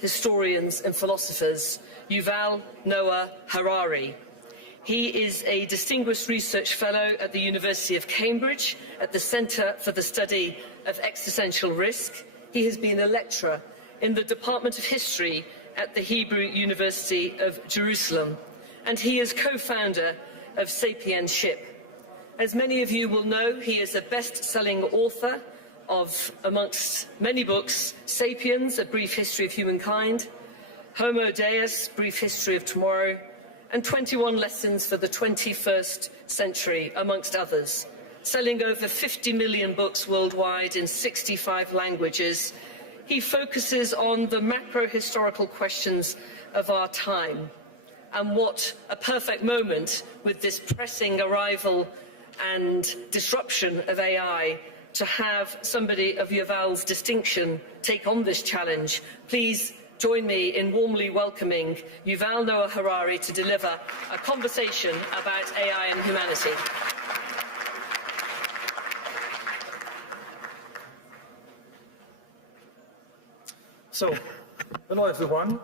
historians and philosophers, Yuval Noah Harari. He is a distinguished research fellow at the University of Cambridge at the Centre for the Study of Existential Risk. He has been a lecturer in the Department of History at the Hebrew University of Jerusalem, and he is co-founder of Sapienship. As many of you will know, he is a best-selling author of, amongst many books, Sapiens, A Brief History of Humankind, Homo Deus, Brief History of Tomorrow, and 21 Lessons for the 21st Century, amongst others, selling over 50 million books worldwide in 65 languages. He focuses on the macro-historical questions of our time, and what a perfect moment with this pressing arrival and disruption of AI to have somebody of Yuval's distinction take on this challenge. Please join me in warmly welcoming Yuval Noah Harari to deliver a conversation about AI and humanity. So, hello everyone.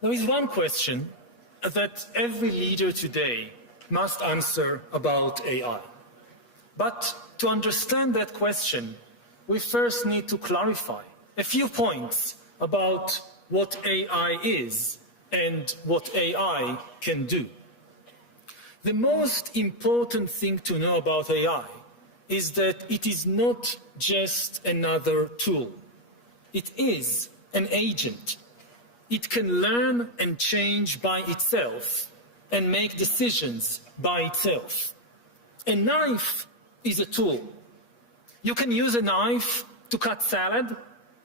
There is one question that every leader today must answer about AI. But to understand that question, we first need to clarify a few points about what AI is and what AI can do. The most important thing to know about AI is that it is not just another tool. It is an agent. It can learn and change by itself and make decisions by itself. A knife is a tool. You can use a knife to cut salad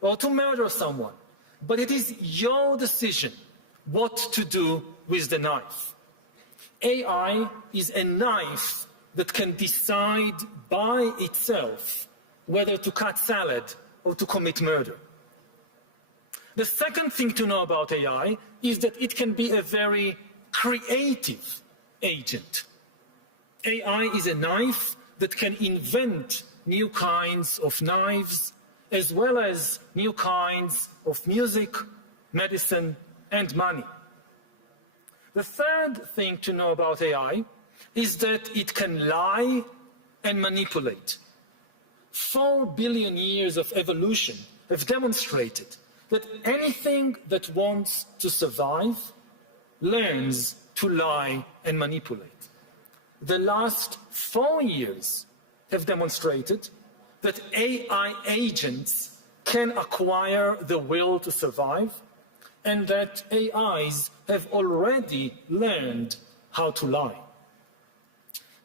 or to murder someone, but it is your decision what to do with the knife. AI is a knife that can decide by itself whether to cut salad or to commit murder. The second thing to know about AI is that it can be a very creative agent. AI is a knife that can invent new kinds of knives, as well as new kinds of music, medicine, and money. The third thing to know about AI is that it can lie and manipulate. 4 billion years of evolution have demonstrated that anything that wants to survive learns to lie and manipulate. The last 4 years have demonstrated that AI agents can acquire the will to survive, and that AIs have already learned how to lie.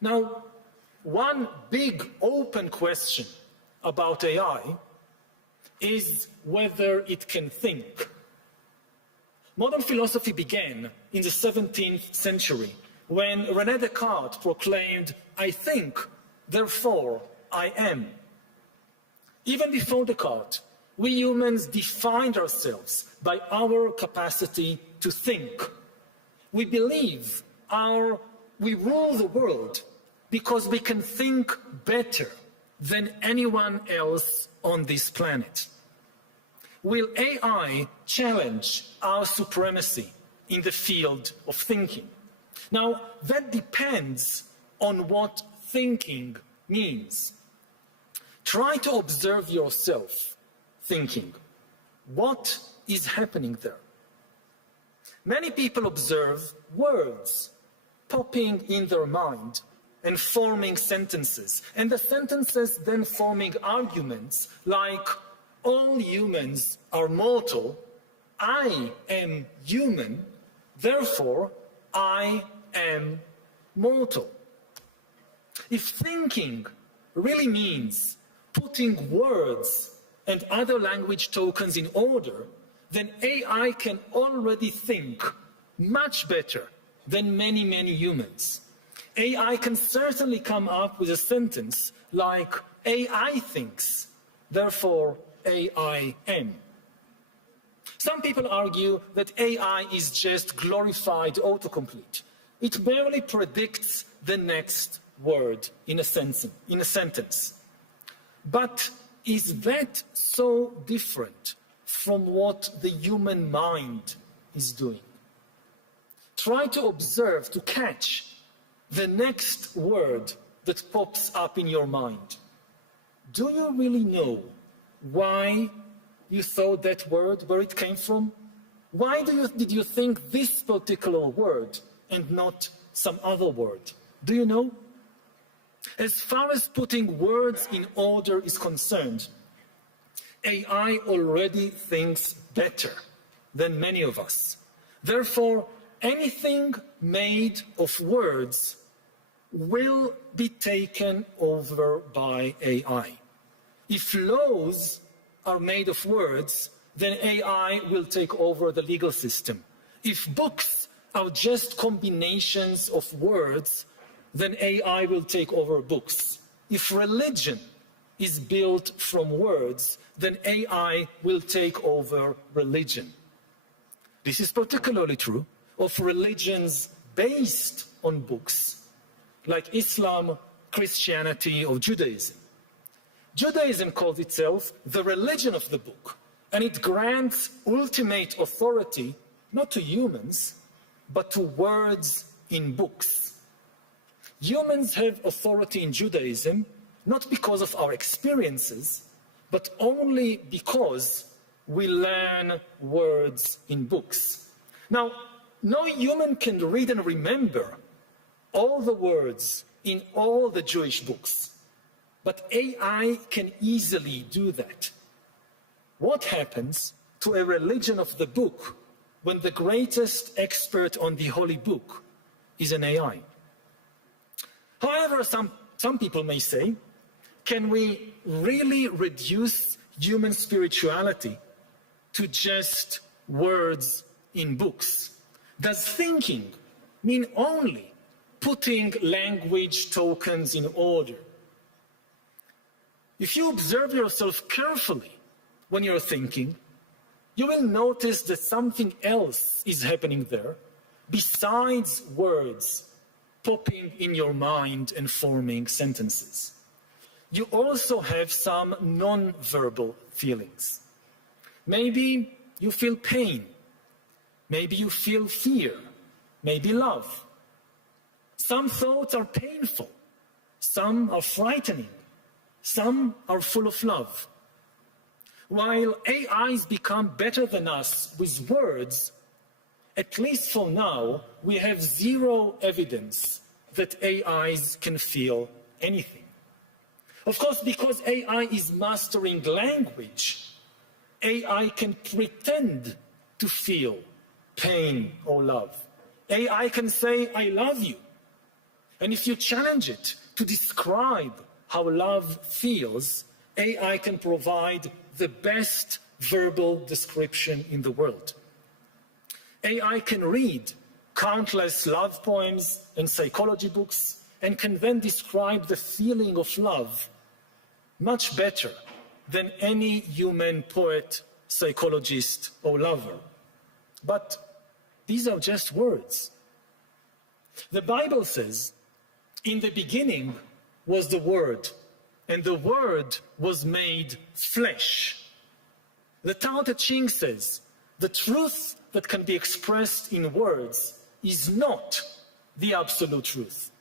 Now, one big open question about AI is whether it can think. Modern philosophy began in the 17th century when René Descartes proclaimed, "I think, therefore I am." Even before Descartes, we humans defined ourselves by our capacity to think. We believe we rule the world because we can think better than anyone else on this planet. Will AI challenge our supremacy in the field of thinking? Now, that depends on what thinking means. Try to observe yourself thinking. What is happening there? Many people observe words popping in their mind and forming sentences, and the sentences then forming arguments like, all humans are mortal, I am human, therefore I am mortal. If thinking really means putting words and other language tokens in order, then AI can already think much better than many humans. AI can certainly come up with a sentence like, AI thinks, therefore AI am. Some people argue that AI is just glorified autocomplete. It barely predicts the next word in a sentence. But is that so different from what the human mind is doing? Try to observe, to catch the next word that pops up in your mind. Do you really know why you thought that word, where it came from? Why did you think this particular word and not some other word? Do you know? As far as putting words in order is concerned, AI already thinks better than many of us. Therefore, anything made of words will be taken over by AI. If laws are made of words, then AI will take over the legal system. If books are just combinations of words, then AI will take over books. If religion is built from words, then AI will take over religion. This is particularly true of religions based on books, like Islam, Christianity, or Judaism. Judaism calls itself the religion of the book, and it grants ultimate authority not to humans, but to words in books. Humans have authority in Judaism not because of our experiences, but only because we learn words in books. Now, no human can read and remember all the words in all the Jewish books, but AI can easily do that. What happens to a religion of the book when the greatest expert on the holy book is an AI? However, some people may say, can we really reduce human spirituality to just words in books? Does thinking mean only putting language tokens in order? If you observe yourself carefully when you're thinking, you will notice that something else is happening there besides words popping in your mind and forming sentences. You also have some non-verbal feelings. Maybe you feel pain. Maybe you feel fear. Maybe love. Some thoughts are painful. Some are frightening. Some are full of love. While AIs become better than us with words, at least for now, we have zero evidence that AIs can feel anything. Of course, because AI is mastering language, AI can pretend to feel pain or love. AI can say, I love you. And if you challenge it to describe how love feels, AI can provide the best verbal description in the world. AI can read countless love poems and psychology books and can then describe the feeling of love much better than any human poet, psychologist, or lover. But these are just words. The Bible says, in the beginning was the Word, and the Word was made flesh. The Tao Te Ching says, the truth that can be expressed in words is not the absolute truth.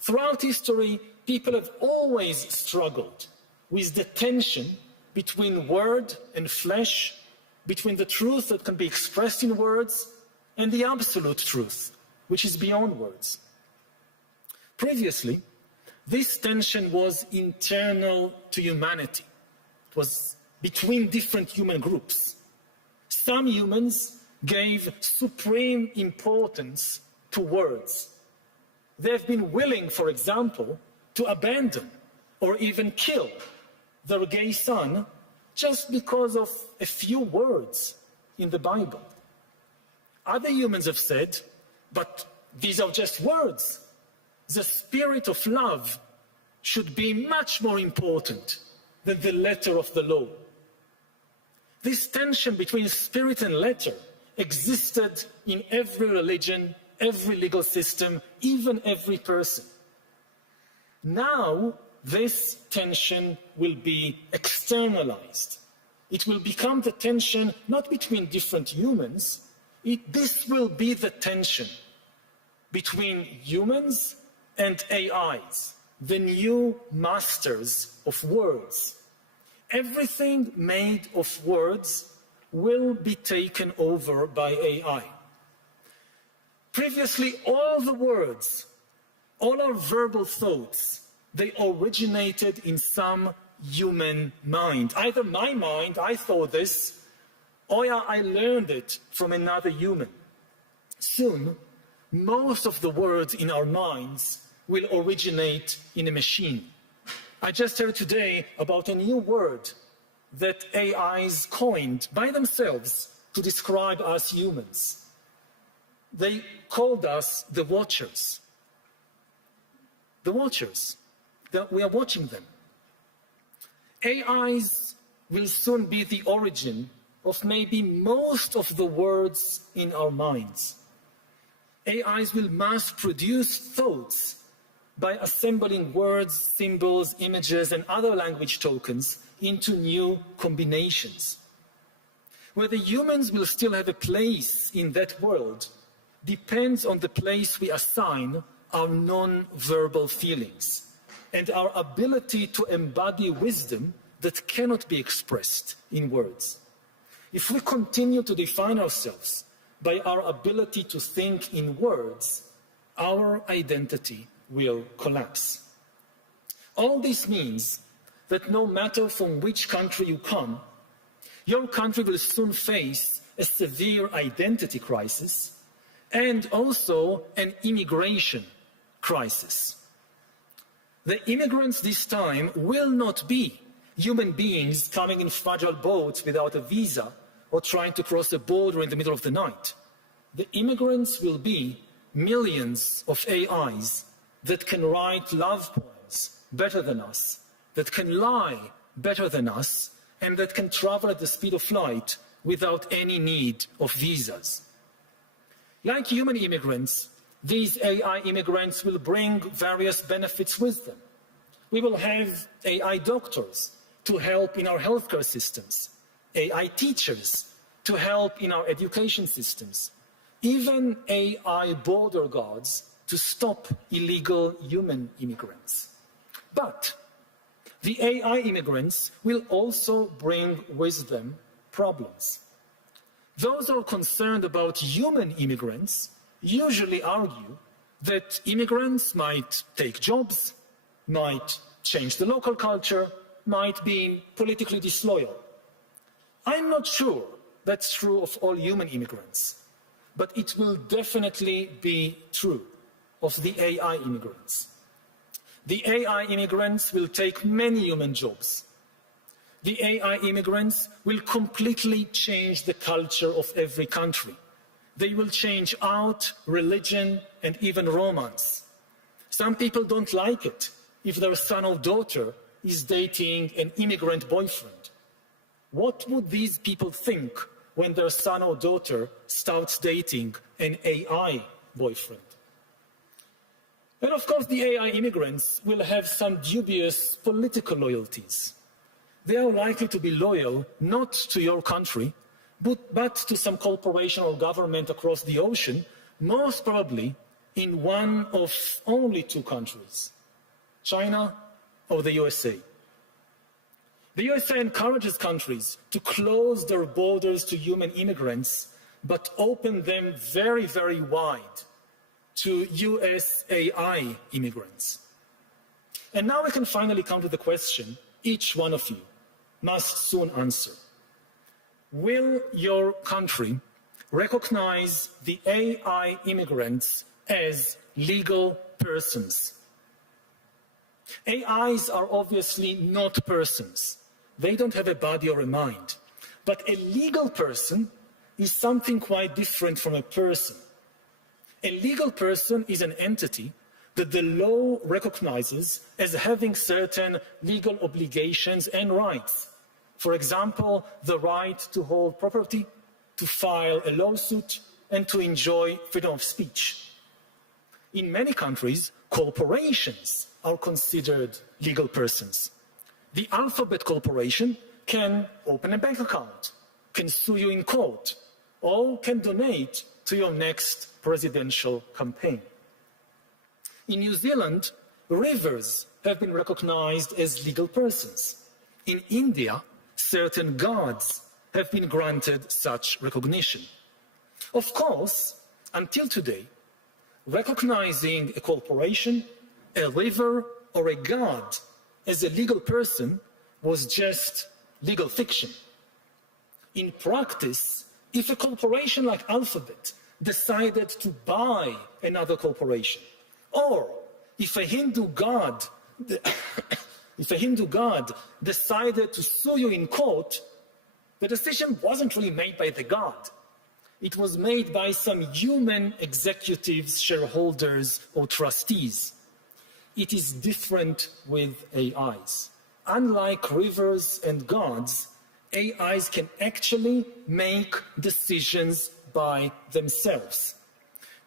Throughout history, people have always struggled with the tension between word and flesh, between the truth that can be expressed in words and the absolute truth, which is beyond words. Previously, this tension was internal to humanity. It was between different human groups. Some humans gave supreme importance to words. They've been willing, for example, to abandon or even kill their gay son just because of a few words in the Bible. Other humans have said, but these are just words. The spirit of love should be much more important than the letter of the law. This tension between spirit and letter existed in every religion, every legal system, even every person. Now, this tension will be externalized. It will become the tension not between different humans, this will be the tension between humans and AIs, the new masters of words. Everything made of words will be taken over by AI. Previously, all the words, all our verbal thoughts, they originated in some human mind. Either my mind, I thought this, or I learned it from another human. Soon, most of the words in our minds will originate in a machine. I just heard today about a new word that AIs coined by themselves to describe us humans. They called us the watchers. The watchers. We are watching them. AIs will soon be the origin of maybe most of the words in our minds. AIs will mass produce thoughts by assembling words, symbols, images, and other language tokens into new combinations. Whether humans will still have a place in that world depends on the place we assign our non-verbal feelings and our ability to embody wisdom that cannot be expressed in words. If we continue to define ourselves by our ability to think in words, our identity will collapse. All this means that no matter from which country you come, your country will soon face a severe identity crisis and also an immigration crisis. The immigrants this time will not be human beings coming in fragile boats without a visa or trying to cross a border in the middle of the night. The immigrants will be millions of AIs that can write love poems better than us, that can lie better than us, and that can travel at the speed of light without any need of visas. Like human immigrants, these AI immigrants will bring various benefits with them. We will have AI doctors to help in our healthcare systems, AI teachers to help in our education systems, even AI border guards to stop illegal human immigrants. But the AI immigrants will also bring with them problems. Those who are concerned about human immigrants usually argue that immigrants might take jobs, might change the local culture, might be politically disloyal. I'm not sure that's true of all human immigrants, but it will definitely be true of the AI immigrants. The AI immigrants will take many human jobs. The AI immigrants will completely change the culture of every country. They will change art, religion, and even romance. Some people don't like it if their son or daughter is dating an immigrant boyfriend. What would these people think when their son or daughter starts dating an AI boyfriend? And of course, the AI immigrants will have some dubious political loyalties. They are likely to be loyal not to your country, but to some corporation or government across the ocean, most probably in one of only two countries, China or the USA. The USA encourages countries to close their borders to human immigrants, but open them very, very wide to US AI immigrants. And now we can finally come to the question each one of you must soon answer. Will your country recognize the AI immigrants as legal persons? AIs are obviously not persons. They don't have a body or a mind. But a legal person is something quite different from a person. A legal person is an entity that the law recognizes as having certain legal obligations and rights. For example, the right to hold property, to file a lawsuit, and to enjoy freedom of speech. In many countries, corporations are considered legal persons. The Alphabet Corporation can open a bank account, can sue you in court, or can donate to your next presidential campaign. In New Zealand, rivers have been recognized as legal persons. In India, certain gods have been granted such recognition. Of course, until today, recognizing a corporation, a river, or a god as a legal person was just legal fiction. In practice, if a corporation like Alphabet decided to buy another corporation, or if a Hindu god decided to sue you in court, the decision wasn't really made by the god. It was made by some human executives, shareholders, or trustees. It is different with AIs. Unlike rivers and gods, AIs can actually make decisions by themselves.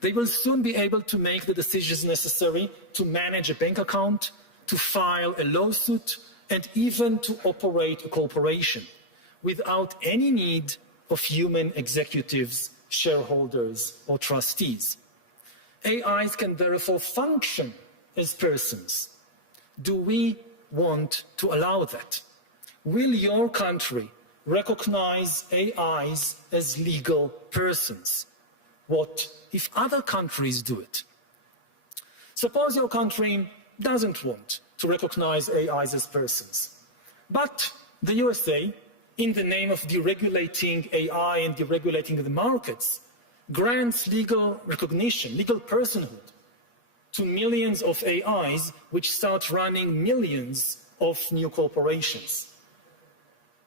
They will soon be able to make the decisions necessary to manage a bank account, to file a lawsuit, and even to operate a corporation without any need of human executives, shareholders, or trustees. AIs can therefore function as persons. Do we want to allow that? Will your country recognize AIs as legal persons? What if other countries do it? Suppose your country doesn't want to recognize AIs as persons, but the USA, in the name of deregulating AI and deregulating the markets, grants legal recognition, legal personhood, to millions of AIs which start running millions of new corporations.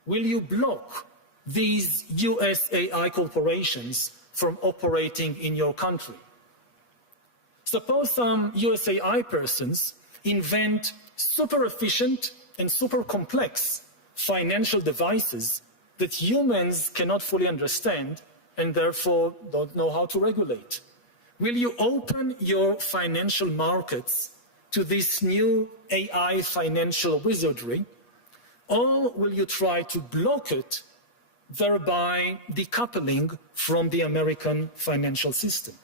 Will you block these US AI corporations from operating in your country? Suppose some US AI persons invent super efficient and super complex financial devices that humans cannot fully understand and therefore don't know how to regulate. Will you open your financial markets to this new AI financial wizardry, or will you try to block it, thereby decoupling from the American financial system?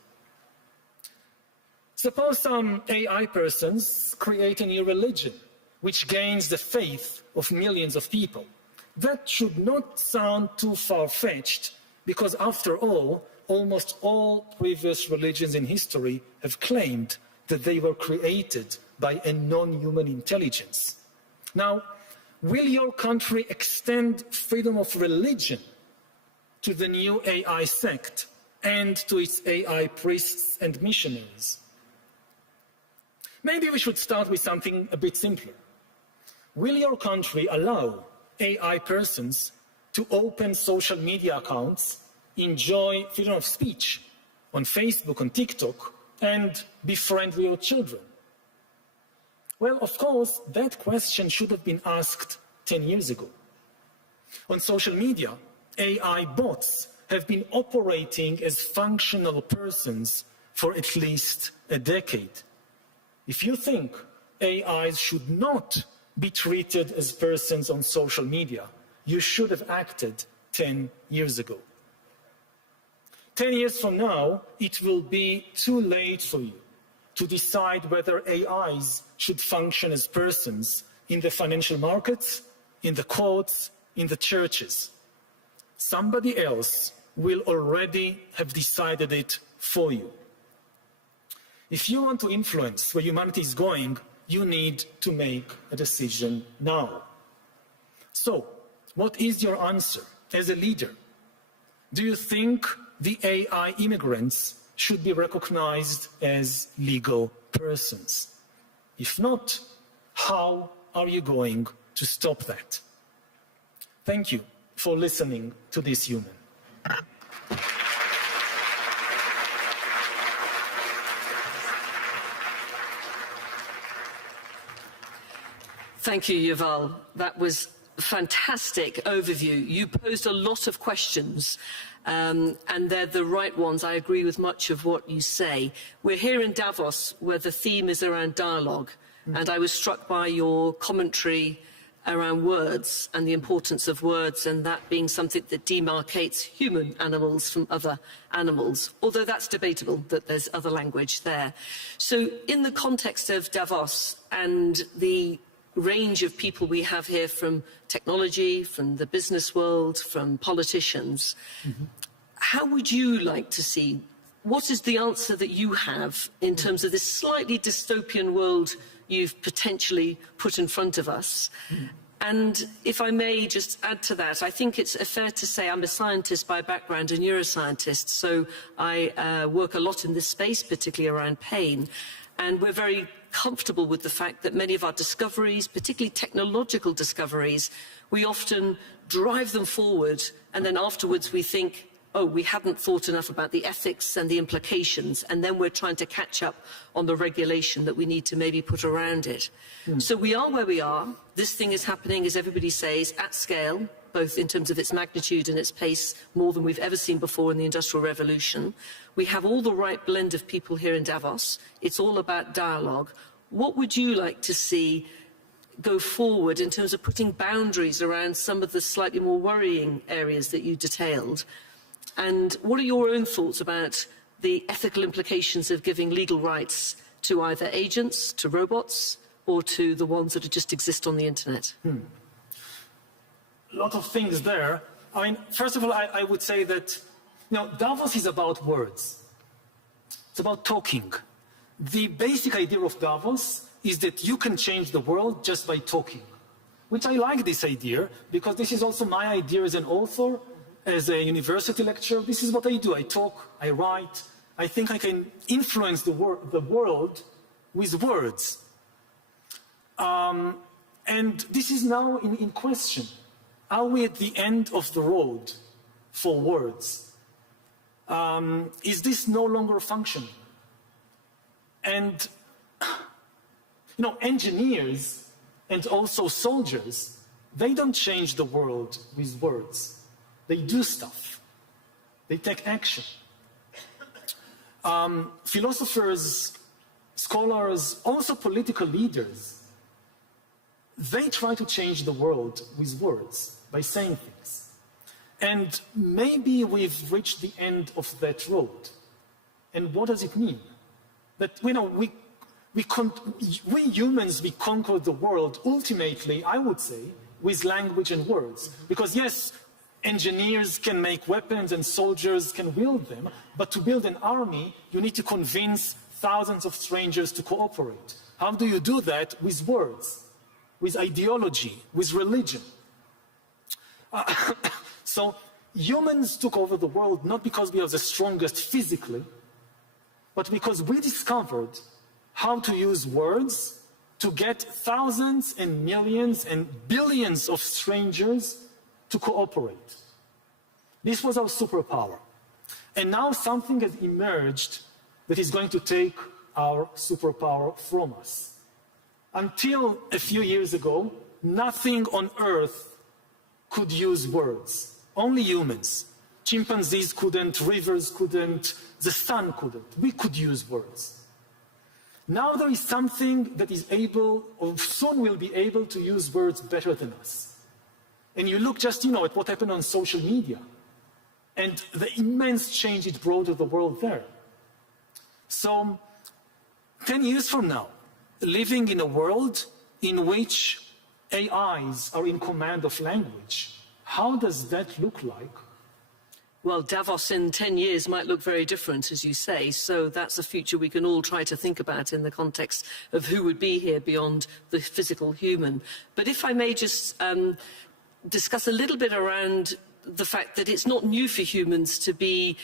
Suppose some AI persons create a new religion which gains the faith of millions of people. That should not sound too far-fetched, because after all, almost all previous religions in history have claimed that they were created by a non-human intelligence. Now, will your country extend freedom of religion to the new AI sect and to its AI priests and missionaries? Maybe we should start with something a bit simpler. Will your country allow AI persons to open social media accounts, enjoy freedom of speech on Facebook, on TikTok, and be friendly with your children? Well, of course, that question should have been asked 10 years ago. On social media, AI bots have been operating as functional persons for at least a decade. If you think AIs should not be treated as persons on social media, you should have acted 10 years ago. 10 years from now, it will be too late for you to decide whether AIs should function as persons in the financial markets, in the courts, in the churches. Somebody else will already have decided it for you. If you want to influence where humanity is going, you need to make a decision now. So, what is your answer as a leader? Do you think the AI immigrants should be recognized as legal persons? If not, how are you going to stop that? Thank you for listening to this human. Thank you, Yuval. That was a fantastic overview. You posed a lot of questions, and they're the right ones. I agree with much of what you say. We're here in Davos, where the theme is around dialogue, And I was struck by your commentary around words and the importance of words, and that being something that demarcates human animals from other animals, although that's debatable that there's other language there. So in the context of Davos and the range of people we have here from technology, from the business world, from politicians, how would you like to see, what is the answer that you have in terms of this slightly dystopian world you've potentially put in front of us? And if I may just add to that, I think it's fair to say I'm a scientist by background, a neuroscientist, so I work a lot in this space, particularly around pain. And we're very comfortable with the fact that many of our discoveries, particularly technological discoveries, we often drive them forward, and then afterwards we think, oh, we hadn't thought enough about the ethics and the implications, and then we're trying to catch up on the regulation that we need to maybe put around it. So we are where we are. This thing is happening, as everybody says, at scale, both in terms of its magnitude and its pace, more than we've ever seen before in the Industrial Revolution. We have all the right blend of people here in Davos. It's all about dialogue. What would you like to see go forward in terms of putting boundaries around some of the slightly more worrying areas that you detailed? And what are your own thoughts about the ethical implications of giving legal rights to either agents, to robots, or to the ones that just exist on the internet? A lot of things there. I mean, first of all, I would say that, Davos is about words. It's about talking. The basic idea of Davos is that you can change the world just by talking, which I like this idea, because this is also my idea as an author, as a university lecturer. This is what I do. I talk, I write. I think I can influence the world with words. And this is now in question. Are we at the end of the road for words? Is this no longer functioning? And, engineers and also soldiers, they don't change the world with words. They do stuff. They take action. Philosophers, scholars, also political leaders, they try to change the world with words by saying things. And maybe we've reached the end of that road. And what does it mean? That, we humans, we conquer the world ultimately, I would say, with language and words. Because yes, engineers can make weapons and soldiers can wield them, but to build an army, you need to convince thousands of strangers to cooperate. How do you do that? With words, with ideology, with religion. So humans took over the world not because we are the strongest physically, but because we discovered how to use words to get thousands and millions and billions of strangers to cooperate. This was our superpower. And now something has emerged that is going to take our superpower from us. Until a few years ago, nothing on Earth could use words. Only humans. Chimpanzees couldn't, rivers couldn't, the sun couldn't. We could use words. Now there is something that is able, or soon will be able to use words better than us. And you look just, at what happened on social media and the immense change it brought to the world there. So 10 years from now, living in a world in which AIs are in command of language, how does that look like? Well, Davos in 10 years might look very different, as you say, so that's a future we can all try to think about in the context of who would be here beyond the physical human. But if I may just discuss a little bit around the fact that it's not new for humans to be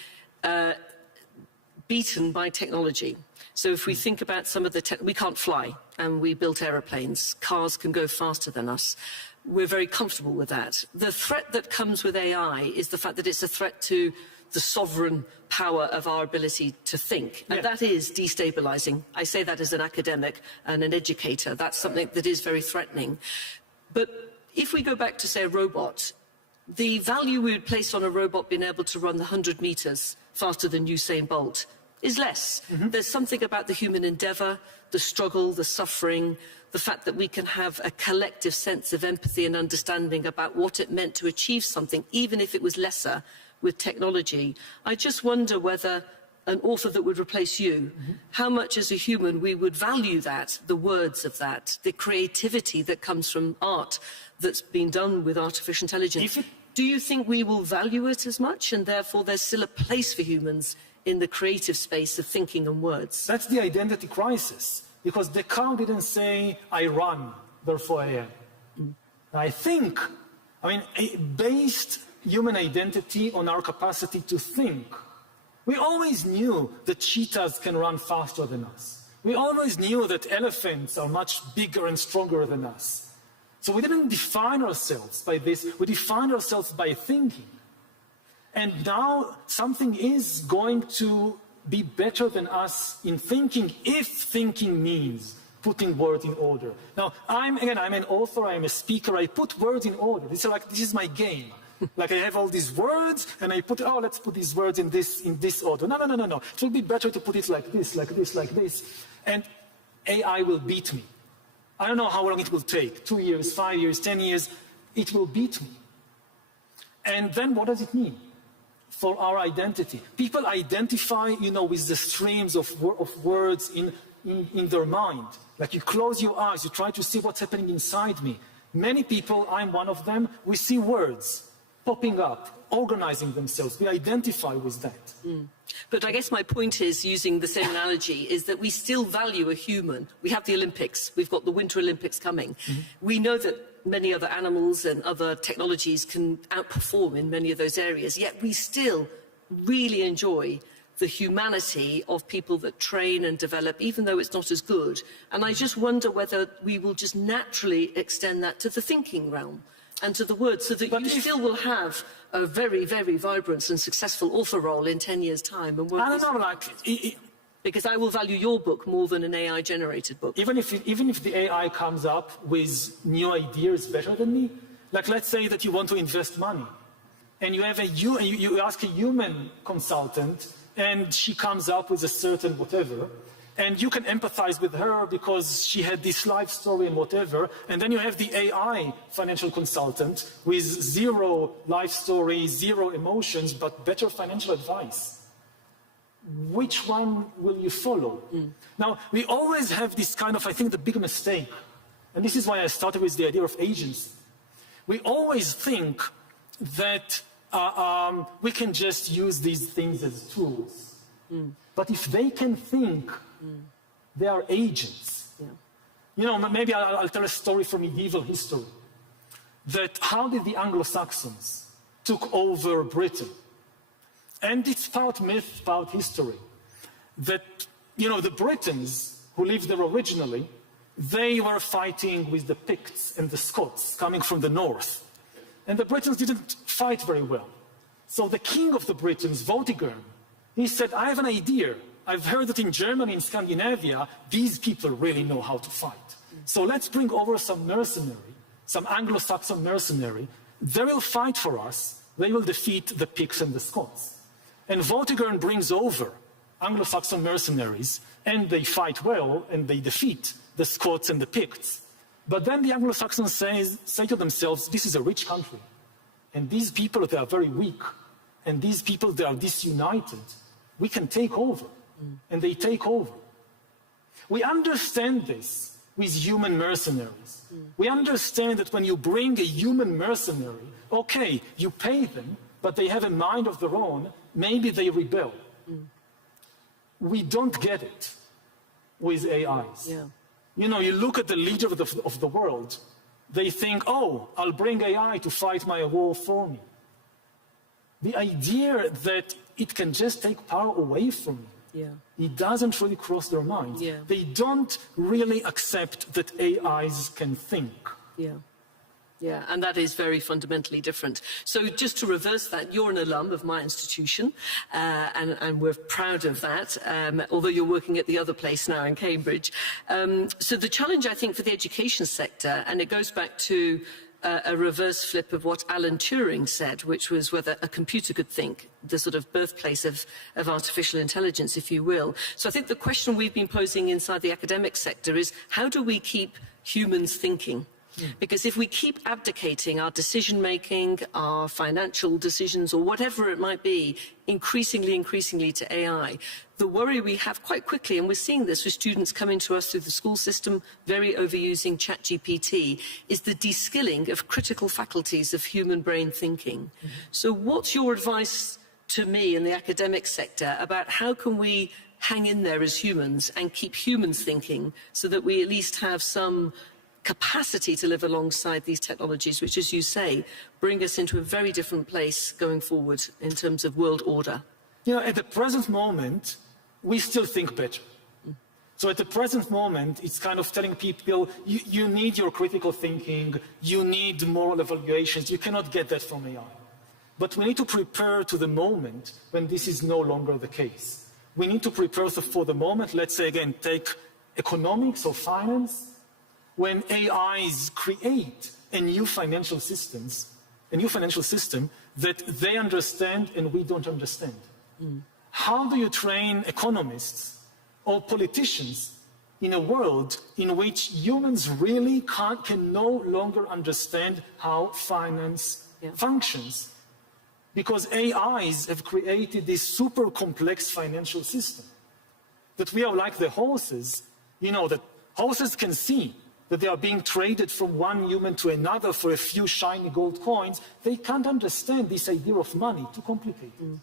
beaten by technology. So if we think about some of the we can't fly, and we built aeroplanes. Cars can go faster than us. We're very comfortable with that. The threat that comes with AI is the fact that it's a threat to the sovereign power of our ability to think. And that is destabilizing. I say that as an academic and an educator. That's something that is very threatening. But if we go back to, say, a robot, the value we would place on a robot being able to run the 100 meters faster than Usain Bolt, is less. There's something about the human endeavour, the struggle, the suffering, the fact that we can have a collective sense of empathy and understanding about what it meant to achieve something, even if it was lesser with technology. I just wonder whether an author that would replace you, how much as a human we would value that, the words of that, the creativity that comes from art that's been done with artificial intelligence. Do you think we will value it as much, and therefore there's still a place for humans in the creative space of thinking and words? That's the identity crisis, because Descartes didn't say, I run, therefore I am. I mean, based human identity on our capacity to think. We always knew that cheetahs can run faster than us. We always knew that elephants are much bigger and stronger than us. So we didn't define ourselves by this, we defined ourselves by thinking. And now something is going to be better than us in thinking, if thinking means putting words in order. Now, I'm an author, I'm a speaker, I put words in order. This is my game. Like I have all these words, and I put, let's put these words in this order. No. It will be better to put it like this, like this, like this. And AI will beat me. I don't know how long it will take, 2 years, 5 years, 10 years. It will beat me. And then what does it mean for our identity? People identify, with the streams of words in their mind. Like you close your eyes, you try to see what's happening inside me. Many people, I'm one of them, we see words popping up, organizing themselves. We identify with that. But I guess my point is, using the same analogy, is that we still value a human. We have the Olympics. We've got the Winter Olympics coming. We know that many other animals and other technologies can outperform in many of those areas, yet we still really enjoy the humanity of people that train and develop, even though it's not as good. And I just wonder whether we will just naturally extend that to the thinking realm and to the words, so that you still will have a very, very vibrant and successful author role in 10 years' time. And I don't know, because I will value your book more than an AI-generated book. Even if the AI comes up with new ideas better than me, like let's say that you want to invest money, and you ask a human consultant, and she comes up with a certain whatever, and you can empathize with her because she had this life story and whatever, and then you have the AI financial consultant with zero life story, zero emotions, but better financial advice. Which one will you follow? Now, we always have this kind of, I think, the big mistake, and this is why I started with the idea of agency. We always think that we can just use these things as tools. But if they can think, they are agents. Maybe I'll tell a story from medieval history. That how did the Anglo-Saxons took over Britain? And it's part myth, part history. That, the Britons who lived there originally, they were fighting with the Picts and the Scots coming from the north. And the Britons didn't fight very well. So the king of the Britons, Vortigern, he said, I have an idea. I've heard that in Germany and Scandinavia, these people really know how to fight. So let's bring over some mercenary, some Anglo-Saxon mercenary. They will fight for us. They will defeat the Picts and the Scots. And Vortigern brings over Anglo-Saxon mercenaries, and they fight well, and they defeat the Scots and the Picts. But then the Anglo-Saxons say to themselves, this is a rich country. And these people, they are very weak. And these people, they are disunited. We can take over. And they take over. We understand this with human mercenaries. We understand that when you bring a human mercenary, okay, you pay them, but they have a mind of their own, maybe they rebel. We don't get it with AIs. You look at the leader of the world, they think, I'll bring AI to fight my war for me. The idea that it can just take power away from me, it doesn't really cross their minds. They don't really accept that AIs can think. And that is very fundamentally different. So just to reverse that, you're an alum of my institution, and we're proud of that, although you're working at the other place now in Cambridge. So the challenge, I think, for the education sector, and it goes back to a reverse flip of what Alan Turing said, which was whether a computer could think, the sort of birthplace of artificial intelligence, if you will. So I think the question we've been posing inside the academic sector is, how do we keep humans thinking? Because if we keep abdicating our decision-making, our financial decisions, or whatever it might be, increasingly to AI, the worry we have quite quickly, and we're seeing this with students coming to us through the school system, very overusing ChatGPT, is the de-skilling of critical faculties of human brain thinking. So what's your advice to me in the academic sector about how can we hang in there as humans and keep humans thinking so that we at least have some capacity to live alongside these technologies, which, as you say, bring us into a very different place going forward in terms of world order? You know, at the present moment, we still think better. So at the present moment, it's kind of telling people, you need your critical thinking, you need moral evaluations, you cannot get that from AI. But we need to prepare to the moment when this is no longer the case. We need to prepare for the moment, let's say again, take economics or finance. When AIs create a new financial system that they understand and we don't understand. How do you train economists or politicians in a world in which humans really can no longer understand how finance functions? Because AIs have created this super complex financial system that we are like the horses, you know, that horses can see that they are being traded from one human to another for a few shiny gold coins. They can't understand this idea of money, too complicated.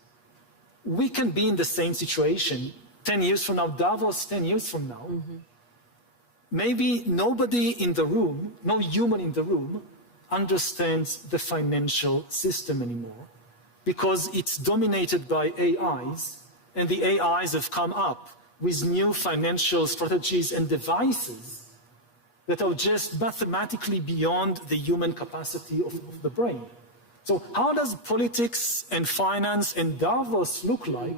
We can be in the same situation 10 years from now, Davos 10 years from now. Maybe nobody in the room, no human in the room, understands the financial system anymore because it's dominated by AIs, and the AIs have come up with new financial strategies and devices that are just mathematically beyond the human capacity of the brain. So how does politics and finance and Davos look like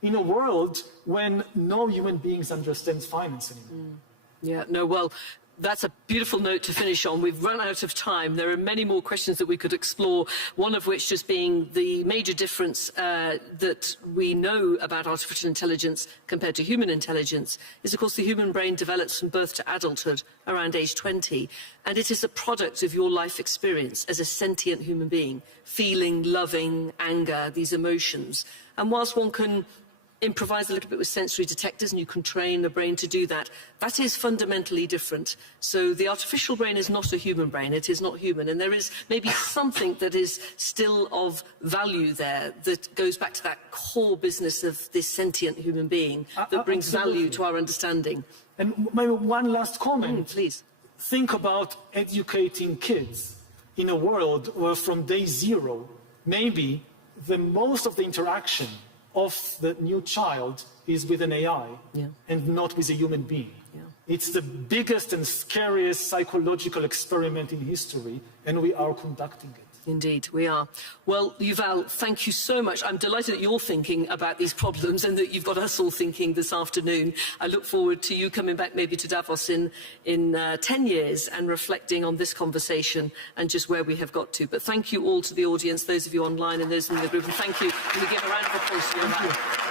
in a world when no human beings understands finance anymore? Yeah, no, well, that's a beautiful note to finish on. We've run out of time. There are many more questions that we could explore, one of which just being the major difference that we know about artificial intelligence compared to human intelligence is, of course, the human brain develops from birth to adulthood around age 20. And it is a product of your life experience as a sentient human being, feeling, loving, anger, these emotions. And whilst one can improvise a little bit with sensory detectors, and you can train the brain to do that, that is fundamentally different. So the artificial brain is not a human brain, it is not human, and there is maybe something that is still of value there that goes back to that core business of this sentient human being that brings value to our understanding. And maybe one last comment. Please. Think about educating kids in a world where from day zero, maybe most of the interaction of the new child is with an AI and not with a human being. It's the biggest and scariest psychological experiment in history, and we are conducting it. Indeed, we are. Well, Yuval, thank you so much. I'm delighted that you're thinking about these problems and that you've got us all thinking this afternoon. I look forward to you coming back maybe to Davos in 10 years and reflecting on this conversation and just where we have got to. But thank you all to the audience, those of you online and those in the group. And thank you. Can we give a round of applause to you?